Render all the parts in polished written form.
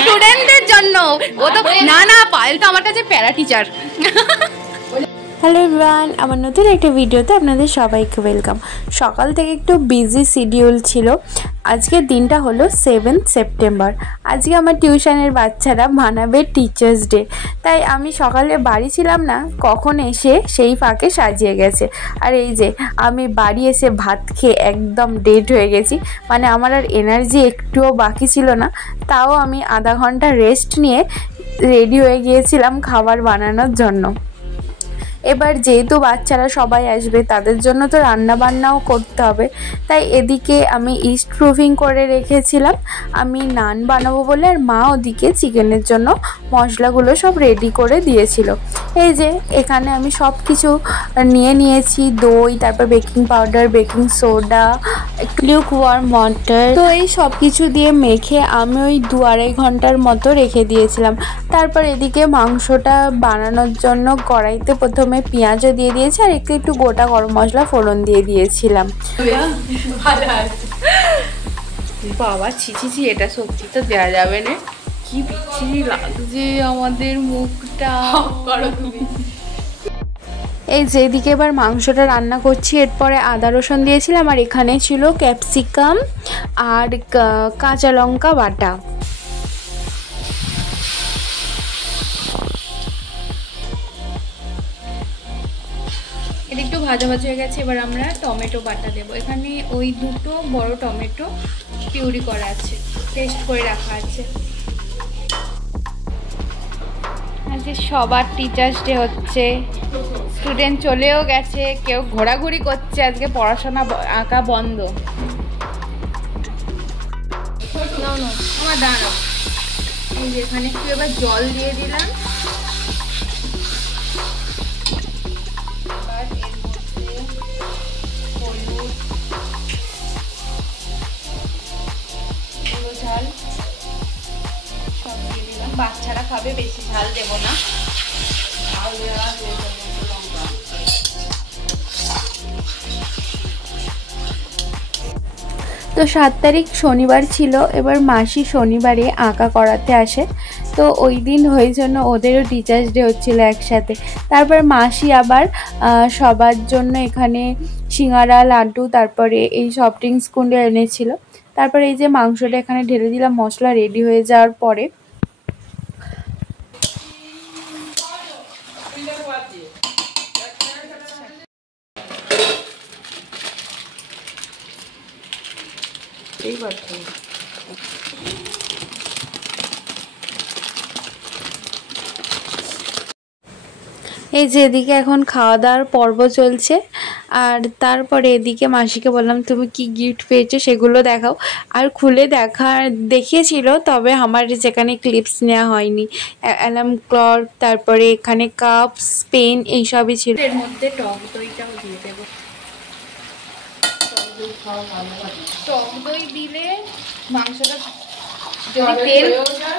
স্টুডেন্টদের জন্য। ও তো না পায়েল তো আমার কাছে প্যারা টিচার। হ্যালো এভরিওয়ান, আমার নতুন একটা ভিডিওতে আপনাদের সবাইকে ওয়েলকাম। সকাল থেকে একটু বিজি শিডিউল ছিল। আজকের দিনটা হলো 7 সেপ্টেম্বর। আজকে আমার টিউশনের বাচ্চারা মানাবে টিচার্স ডে, তাই আমি সকালে বাড়ি ছিলাম না, কখন এসে সেই ফাঁকে সাজিয়ে গেছে। আর এই যে আমি বাড়ি এসে ভাত খেয়ে একদম ডেড হয়ে গেছি, মানে আমার আর এনার্জি একটুও বাকি ছিল না। তাও আমি আধা ঘন্টা রেস্ট নিয়ে রেডি হয়ে গিয়েছিলাম খাবার বানানোর জন্য। এবার যেহেতু বাচ্চারা সবাই আসবে, তাদের জন্য তো রান্না বান্নাও করতে হবে, তাই এদিকে আমি ইস্ট প্রুফিং করে রেখেছিলাম। আমি নান বানাবো বলে, আর মা ওদিকে চিকেনের জন্য মশলাগুলো সব রেডি করে দিয়েছিল। এই যে এখানে আমি সব কিছু নিয়ে নিয়েছি, দই, তারপর baking powder, baking soda, lukewarm water. তো এই সব কিছু দিয়ে মেখে আমি ওই 2-2.5 ঘন্টার মতো রেখে দিয়েছিলাম। তারপর এদিকে মাংসটা বানানোর জন্য কড়াইতে প্রথমে পেঁয়াজও দিয়ে দিয়েছি, আর একটু গোটা গরম মশলা ফোড়ন দিয়ে দিয়েছিলাম। বাবা ছি, এটা সবজি তো দেওয়া যাবে না, কি বিচ্ছিরি লাগছে আমাদের মুখটা। এই যে এদিকে এবার মাংসটা রান্না করছি, এরপরে আদা রসুন দিয়েছিলাম, আর এখানে ছিল ক্যাপসিকাম আর কাঁচা লঙ্কা বাটা। এটা একটু ভাজা হয়ে গেছে। এবার আমরা টমেটো বাটা দেবো। এখানে ওই 2টো বড় টমেটো পিউরি করা আছে, পেস্ট করে রাখা আছে। আজকে সবার টিচার্স ডে হচ্ছে, স্টুডেন্ট চলেও গেছে, কেউ ঘোরাঘুরি করছে, আজকে পড়াশোনা আঁকা বন্ধ। আমার দাঁড়াও, এই যে এখানে একটু এবার জল দিয়ে দিলাম। ঝাল সব দিয়ে দিলাম, বাচ্চারা খাবে, বেশি ঝাল দেবো না। তো 7 তারিখ শনিবার ছিল, এবার মাসি শনিবারে আঁকা করাতে আসে, তো ওই দিন ওই জন্য ওদেরও টিচার্স ডে হচ্ছিলো একসাথে। তারপর মাসি আবার সবার জন্য এখানে সিঙ্গারা, লাড্ডু, তারপরে এই সফট ড্রিঙ্কস কুন্ডে এনেছিল। তারপরে এই যে মাংসটা এখানে ঢেলে দিলাম মশলা রেডি হয়ে যাওয়ার পরে। এই যে এদিকে এখন খাওয়া দাওয়ার পর্ব চলছে, আর তারপরে এদিকে মাসিকে বললাম তুমি কি গিফট পেয়েছো সেগুলো দেখাও। আর খুলে দেখিয়েছিল, তবে আমার যেখানে ক্লিপস নেওয়া হয়নি। অ্যালার্ম ক্লক, তারপরে এখানে কাপস, পেন, এইসবই ছিল। এর মধ্যে টক দইটাও দিয়ে দেবো। টক দই দিলে মাংসটা যদি তেল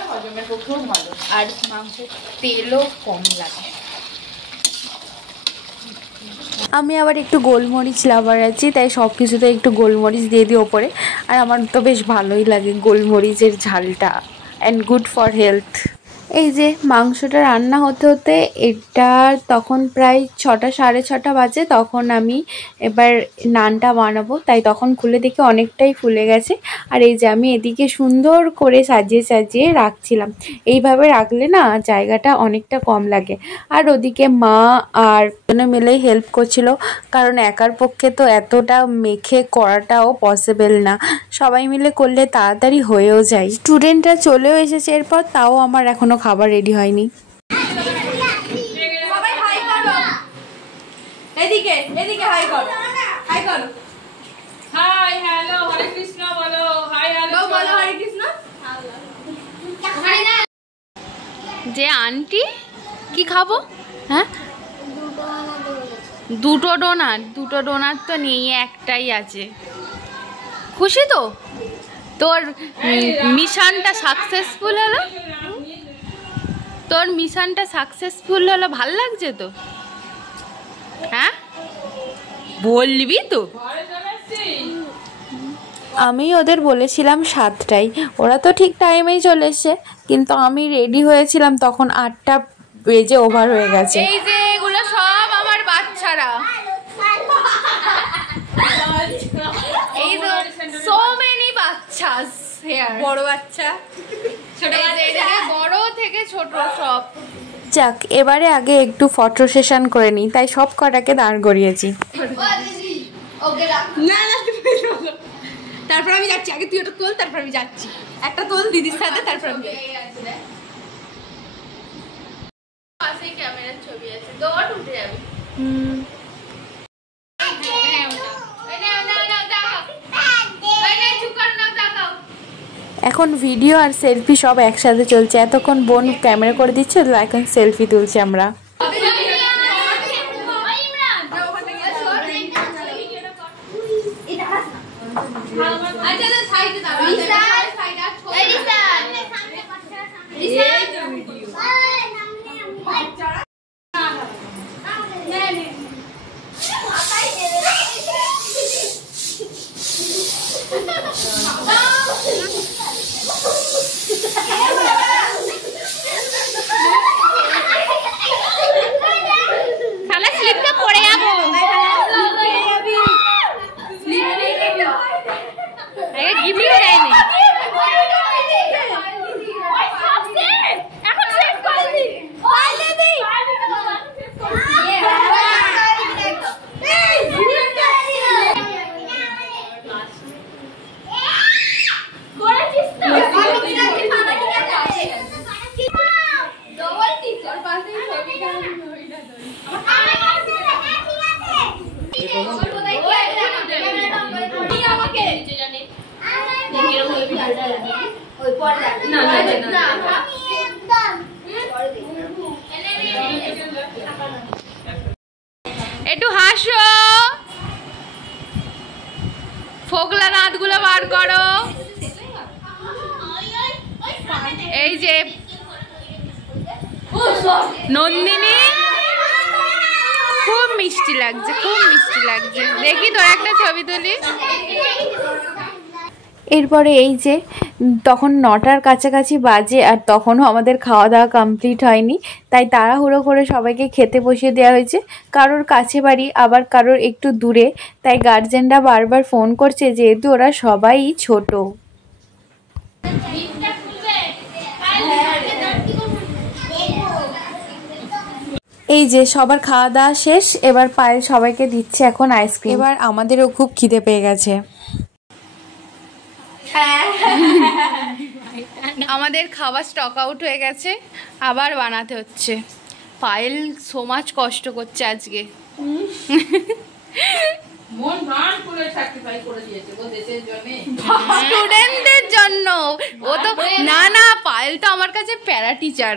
হজমের পক্ষেও ভালো, আর মাংসের তেলও কম লাগে। আমি আবার একটু গোলমরিচ লাভার আছি, তাই সব কিছুতে একটু গোলমরিচ দিয়ে দিই ওপরে। আর আমার তো বেশ ভালোই লাগে গোলমরিচের ঝালটা, অ্যান্ড গুড ফর হেলথ। এই যে মাংসটা রান্না হতে হতে এটা তখন প্রায় 6টা, 6:30 বাজে। তখন আমি এবার নানটা বানাবো, তাই তখন খুলে দেখি অনেকটাই ফুলে গেছে। আর এই যে আমি এদিকে সুন্দর করে সাজিয়ে রাখছিলাম। এইভাবে রাখলে না জায়গাটা অনেকটা কম লাগে। আর ওদিকে মা আর মিলেই হেল্প করছিল, কারণ একার পক্ষে তো এতটা মেখে করাটাও পসিবল না। সবাই মিলে করলে তাড়াতাড়ি হয়েও যায়। স্টুডেন্টরা চলেও এসেছে এরপর, তাও আমার এখনো খাবার রেডি হয়নি। যে আন্টি কি খাবো? হ্যাঁ, 2টো ডোনাট তো নেই, একটাই আছে। খুশি তো? তোর মিশনটা সাকসেসফুল হলো, তোর মিশনটা সাকসেসফুল হলো, ভাল লাগছে তো? হ্যাঁ বলবি তো? আমি ওদের বলেছিলাম 7টায়, ওরা তো ঠিক টাইমেই চলে এসছে, কিন্তু আমি রেডি হয়েছিলাম তখন 8টা বেজে ওভার হয়ে গেছে। এই যে এগুলো সব আমার বাচ্চারা, এই তো so many বাচ্চাস here, বড় বাচ্চা ছোট বাচ্চা, বড় থেকে ছোট সব। যাক, এবারে আগে একটু ফটো সেশন করে নিই, তাই সব কটাকে দাঁড় করিয়েছি। না না তারপর আমি যাচ্ছি, আগে তুই ওটা তোল, তারপর আমি যাচ্ছি। একটা তোল দিদির সাথে, তারপর আমি পাশে ক্যামেরার ছবি আছে, দৌড় উঠে যাবে। এখন ভিডিও আর সেলফি সব একসাথে চলছে। এতক্ষণ বোন ক্যামেরা করে দিচ্ছে, তো এখন সেলফি তুলছি আমরা। একটু হাসো, ফোকলা দাঁতগুলো বার করো। এই যে নন্দিনী, খুব মিষ্টি লাগছে, খুব মিষ্টি লাগছে। দেখি তোর একটা ছবি তুলি। এরপরে এই যে তখন 9টার কাছাকাছি বাজে, আর তখনও আমাদের খাওয়া দাওয়া কমপ্লিট হয়নি, তাই তাড়াহুড়ো করে সবাইকে খেতে বসিয়ে দেওয়া হয়েছে। কারোর কাছে বাড়ি, আবার কারোর একটু দূরে, তাই গার্জেনরা বারবার ফোন করছে, যেহেতু ওরা সবাই ছোট। এই যে সবার খাওয়া দাওয়া শেষ, এবার পায়েল সবাইকে দিচ্ছে এখন আইসক্রিম। এবার আমাদেরও খুব খিদে পেয়ে গেছে। আমাদের খাবার স্টক আউট হয়ে গেছে, আবার বানাতে হচ্ছে। পায়েল সো মাচ কষ্ট করছে আজকে। মন প্রাণ করে স্যাক্রিফাইস করে দিয়েছে ও দেশের জন্য, স্টুডেন্টদের জন্য। ও তো না না, পায়েল তো আমার কাছে প্যারা টিচার।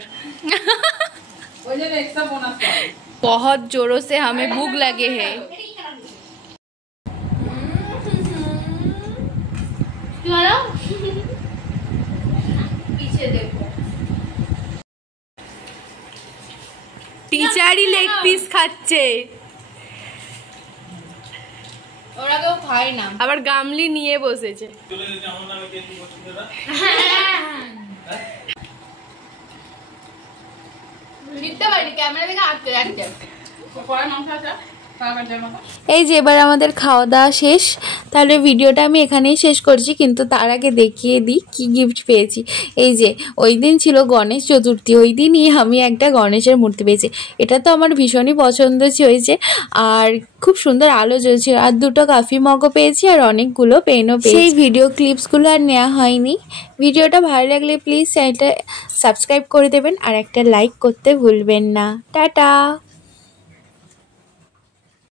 ওই জন্য এক্সট্রা বোনাস পায়। बहुत जोरों से हमें भूख लगे है। টিচারই লেগ পিস খাচ্ছে, ওরা কেউ খায় না। আবার গামলি নিয়ে বসেছে। ক্যামেরা থেকে আটকে যাচ্ছে। এই যে এবার আমাদের খাওয়া দাওয়া শেষ, তাহলে ভিডিওটা আমি এখানেই শেষ করছি, কিন্তু তার আগে দেখিয়ে দিই কি গিফট পেয়েছি। এই যে ওই দিন ছিল গণেশ চতুর্থী, ওই দিনই আমি একটা গণেশের মূর্তি পেয়েছি। এটা তো আমার ভীষণই পছন্দ হয়েছে, আর খুব সুন্দর আলো জ্বলছিল, আর 2টো কফি মগও পেয়েছি, আর অনেকগুলো পেনও পেয়েছি। সেই ভিডিও ক্লিপসগুলো আর নেওয়া হয়নি। ভিডিওটা ভালো লাগলে প্লিজ চ্যানেলটা সাবস্ক্রাইব করে দেবেন, আর একটা লাইক করতে ভুলবেন না। টাটা।